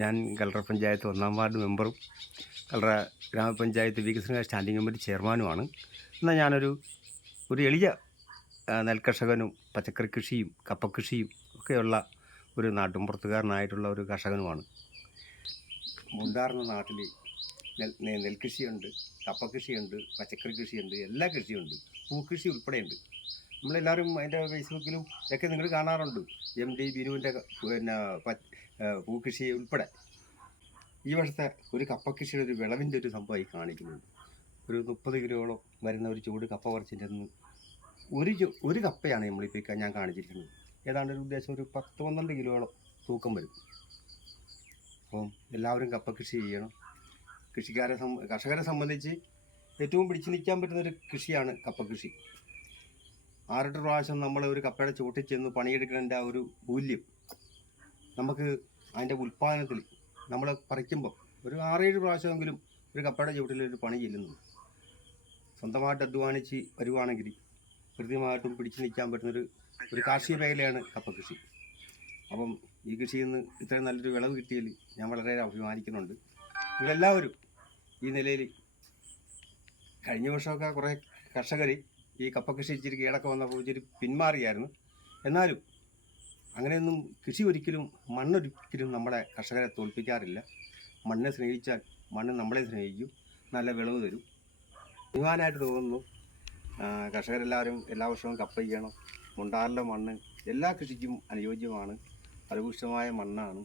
ഞാൻ കല്ലറ പഞ്ചായത്ത് ഒന്നാം വാർഡ് മെമ്പറും കല്ലറ ഗ്രാമപഞ്ചായത്ത് വികസന സ്റ്റാൻഡിംഗ് കമ്മിറ്റി ചെയർമാനുമാണ്. എന്നാൽ ഞാനൊരു ഒരു എളിയ നെൽകർഷകനും പച്ചക്കറി കൃഷിയും കപ്പക്കൃഷിയും ഒക്കെയുള്ള ഒരു നാട്ടുമ്പുറത്തുകാരനായിട്ടുള്ള ഒരു കർഷകനുമാണ്. മുണ്ടാർന്ന നാട്ടിൽ നെൽ നെൽകൃഷിയുണ്ട് കപ്പകൃഷിയുണ്ട് പച്ചക്കറി കൃഷിയുണ്ട് എല്ലാ കൃഷിയുണ്ട് പൂക്കൃഷി ഉൾപ്പെടെയുണ്ട്. നമ്മളെല്ലാവരും അതിന്റെ ഫേസ്ബുക്കിലും ഒക്കെ നിങ്ങൾ കാണാറുണ്ട്. എം ഡി ബിനുവിന്റെ പിന്നെ പൂക്കൃഷി ഉൾപ്പെടെ. ഈ വർഷത്തെ ഒരു കപ്പക്കൃഷിയുടെ ഒരു വിളവിന്റെ ഒരു സംഭവമായി കാണിക്കുന്നുണ്ട്. ഒരു മുപ്പത് കിലോളം വരുന്ന ഒരു ചൂട് കപ്പ പറിച്ചിട്ട് ഒരു ചു- ഒരു കപ്പയാണ് നമ്മളിപ്പോൾ ഞാൻ കാണിച്ചിരിക്കുന്നത്. ഏതാണ്ട് ഒരു ഉദ്ദേശം ഒരു പത്ത് പന്ത്രണ്ട് കിലോളം തൂക്കം വരും. അപ്പം എല്ലാവരും കപ്പ കൃഷി ചെയ്യണം. കൃഷിക്കാരെ കർഷകരെ സംബന്ധിച്ച് ഏറ്റവും പിടിച്ചു നിൽക്കാൻ പറ്റുന്ന ഒരു കൃഷിയാണ് കപ്പ കൃഷി ആറെട്ട് പ്രാവശ്യം നമ്മൾ ഒരു കപ്പയുടെ ചുവട്ടിൽ ചെന്ന് പണിയെടുക്കുന്നതിന്റെ ആ ഒരു മൂല്യം നമുക്ക് അതിന്റെ ഉൽപ്പാദനത്തിൽ നമ്മൾ പറിക്കുമ്പോൾ ഒരു ആറേഴ് പ്രാവശ്യമെങ്കിലും ഒരു കപ്പയുടെ ചുവട്ടിൽ ഒരു പണി ചെല്ലുന്നു സ്വന്തമായിട്ട് അധ്വാനിച്ച് വരുവാണെങ്കിൽ കൃത്യമായിട്ടും പിടിച്ചു നിൽക്കാൻ പറ്റുന്നൊരു ഒരു കാർഷിക മേഖലയാണ് കപ്പ കൃഷി. അപ്പം ഈ കൃഷിയിൽ നിന്ന് ഇത്രയും നല്ലൊരു വിളവ് കിട്ടിയതിൽ ഞാൻ വളരെ അഭിമാനിക്കുന്നുണ്ട്. നിങ്ങളെല്ലാവരും ഈ നിലയിൽ കഴിഞ്ഞ വർഷമൊക്കെ കുറേ കർഷകർ ഈ കപ്പ കൃഷി ഇച്ചിരി കീഴടക്കം വന്നപ്പോൾ ഇച്ചിരി പിന്മാറിയായിരുന്നു. എന്നാലും അങ്ങനെയൊന്നും കൃഷി ഒരിക്കലും മണ്ണൊരിക്കലും നമ്മുടെ കർഷകരെ തോൽപ്പിക്കാറില്ല. മണ്ണിനെ സ്നേഹിച്ചാൽ മണ്ണ് നമ്മളെ സ്നേഹിക്കും. നല്ല വിളവ് തരും. അഭിമാനമായിട്ട് തോന്നുന്നു കർഷകരെല്ലാവരും എല്ലാ വർഷവും കപ്പ ചെയ്യണം. മുണ്ടാറിലെ മണ്ണ് എല്ലാ കൃഷിക്കും അനുയോജ്യമാണ്. ഫലഭൂഷ്ടമായ മണ്ണാണ്.